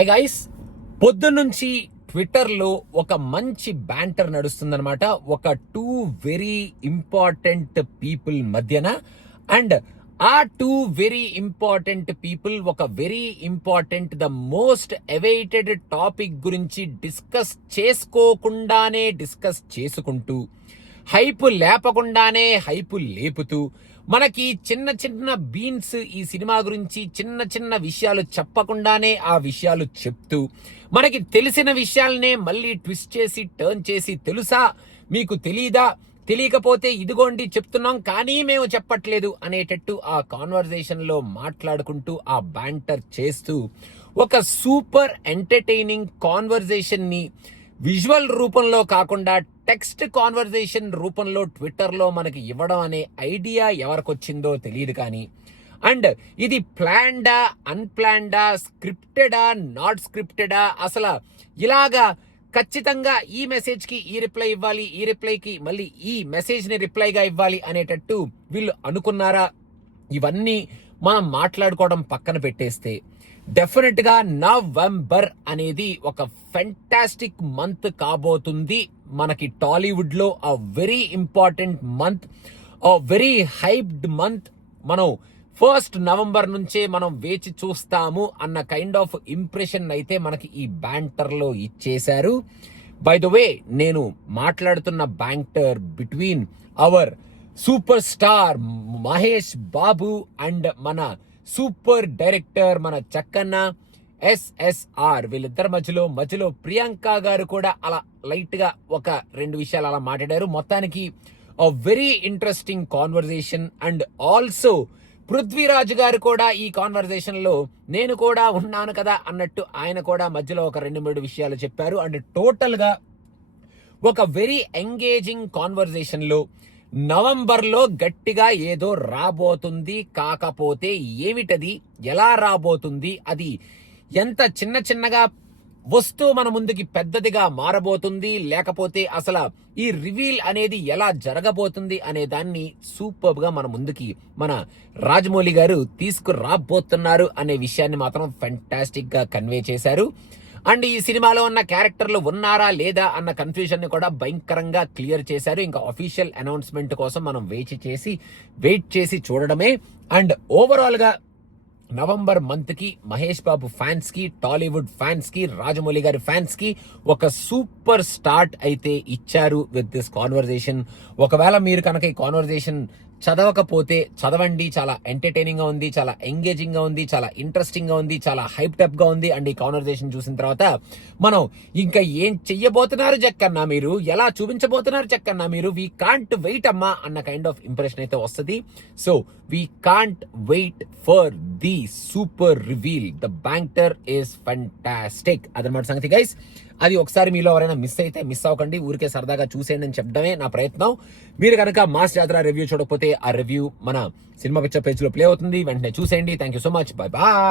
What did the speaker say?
Hi guys, పొద్దున్నుంచి ట్విట్టర్లో ఒక మంచి బ్యాంటర్ నడుస్తుందన్నమాట. ఒక టూ వెరీ ఇంపార్టెంట్ పీపుల్ మధ్యన. అండ్ ఆ టూ వెరీ ఇంపార్టెంట్ పీపుల్ ఒక very important the most awaited topic గురించి డిస్కస్ చేసుకుంటూ హైపు లేపకుండానే హైపు లేపుతూ మనకి చిన్న చిన్న బీన్స్ ఈ సినిమా గురించి చిన్న చిన్న విషయాలు చెప్పకుండానే ఆ విషయాలు చెప్తూ మనకి తెలిసిన విషయాలనే మళ్ళీ ట్విస్ట్ చేసి టర్న్ చేసి తెలుసా మీకు తెలీదా, తెలియకపోతే ఇదిగోండి చెప్తున్నాం కానీ మేము చెప్పట్లేదు అనేటట్టు ఆ కాన్వర్జేషన్ లో మాట్లాడుకుంటూ ఆ బ్యాంటర్ చేస్తూ ఒక సూపర్ ఎంటర్టైనింగ్ కాన్వర్జేషన్ ని విజువల్ రూపంలో కాకుండా టెక్స్ట్ కాన్వర్జేషన్ రూపంలో ట్విట్టర్లో మనకి ఇవ్వడం అనే ఐడియా ఎవరికొచ్చిందో తెలియదు కానీ, అండ్ ఇది ప్లాన్డా అన్ప్లాన్డా, స్క్రిప్టెడా నాట్ స్క్రిప్టెడా, అసలు ఇలాగా ఖచ్చితంగా ఈ మెసేజ్కి ఈ రిప్లై ఇవ్వాలి, ఈ రిప్లైకి మళ్ళీ ఈ మెసేజ్ని రిప్లైగా ఇవ్వాలి అనేటట్టు వీళ్ళు అనుకున్నారా? ఇవన్నీ మనం మాట్లాడుకోవడం పక్కన పెట్టేస్తే డెఫినెట్ గా నవంబర్ అనేది ఒక ఫెంటాస్టిక్ మంత్ కాబోతుంది మనకి టాలీవుడ్ లో. A very important month, a very hyped month. మనం 1st నవంబర్ నుంచే మనం వేచి చూస్తాము అన్న కైండ్ ఆఫ్ ఇంప్రెషన్ అయితే మనకి ఈ బ్యాంటర్ లో ఇచ్చేశారు. బై ద వే, నేను మాట్లాడుతున్న banter between hour super star Mahesh Babu and మన సూపర్ డైరెక్టర్ మన చక్కన్న SSR. వీళ్ళిద్దరి మధ్యలో ప్రియాంక గారు కూడా అలా లైట్ గా ఒక 2 విషయాలు అలా మాట్లాడారు. మొత్తానికి very interesting conversation. And also Prithviraj గారు కూడా ఈ కాన్వర్జేషన్ లో నేను కూడా ఉన్నాను కదా అన్నట్టు ఆయన కూడా మధ్యలో ఒక 2-3 విషయాలు చెప్పారు. అండ్ టోటల్ గా ఒక వెరీ ఎంగేజింగ్ కాన్వర్జేషన్ లో నవంబర్ లో గట్టిగా ఏదో రాబోతుంది. కాకపోతే ఏమిటది, ఎలా రాబోతుంది, అది ఎంత చిన్నగా వస్తూ మన ముందుకి పెద్దదిగా మారబోతుంది, లేకపోతే అసలు ఈ రివీల్ అనేది ఎలా జరగబోతుంది అనే దాన్ని సూపర్ గా మన ముందుకి మన రాజమౌళి గారు తీసుకురాబోతున్నారు అనే విషయాన్ని మాత్రం ఫెంటాస్టిక్ గా కన్వే చేశారు. అండ్ ఈ సినిమాలో ఉన్న క్యారెక్టర్లు ఉన్నారా లేదా అన్న కన్ఫ్యూజన్ ని కూడా భయంకరంగా క్లియర్ చేశారు. ఇంకా అఫీషియల్ అనౌన్స్మెంట్ కోసం మనం వెయిట్ చేసి చూడడమే. అండ్ ఓవరాల్ గా నవంబర్ మంత్ కి మహేష్ బాబు ఫ్యాన్స్ కి, టాలీవుడ్ ఫ్యాన్స్ కి, రాజమౌళి గారి ఫ్యాన్స్ కి ఒక సూపర్ స్టార్ట్ అయితే ఇచ్చారు విత్ దిస్ కాన్వర్జేషన్. ఒకవేళ మీరు కనుక ఈ కాన్వర్జేషన్ చదవకపోతే చదవండి. చాలా ఎంటర్టైనింగ్ గా ఉంది, చాలా ఎంగేజింగ్ గా ఉంది, చాలా ఇంట్రెస్టింగ్ గా ఉంది, చాలా హైప్డ్ అప్ గా ఉంది. అండ్ ఈ కాన్వర్జేషన్ చూసిన తర్వాత మనం ఇంకా ఏం చెయ్యబోతున్నారు జక్కన్నా మీరు, ఎలా చూపించబోతున్నారు జక్కన్నా మీరు, వీ కాంట్ వెయిట్ అమ్మా అన్న కైండ్ ఆఫ్ ఇంప్రెషన్ అయితే వస్తుంది. So we can't wait for the super reveal. The banter is fantastic. అదనమాట సంగతి గైస్. అది ఒకసారి మీలో ఎవరైనా మిస్ అయితే మిస్ అవ్వకండి, ఊరికే సరదాగా చూసేయండి అని చెప్పడమే నా ప్రయత్నం. మీరు కనుక మాస్ జాతర రివ్యూ చూడకపోతే ఆ రివ్యూ మన సినిమా పిక్చర్ పేజ్ లో ప్లే అవుతుంది, వెంటనే చూసేయండి. Thank you so much, bye bye.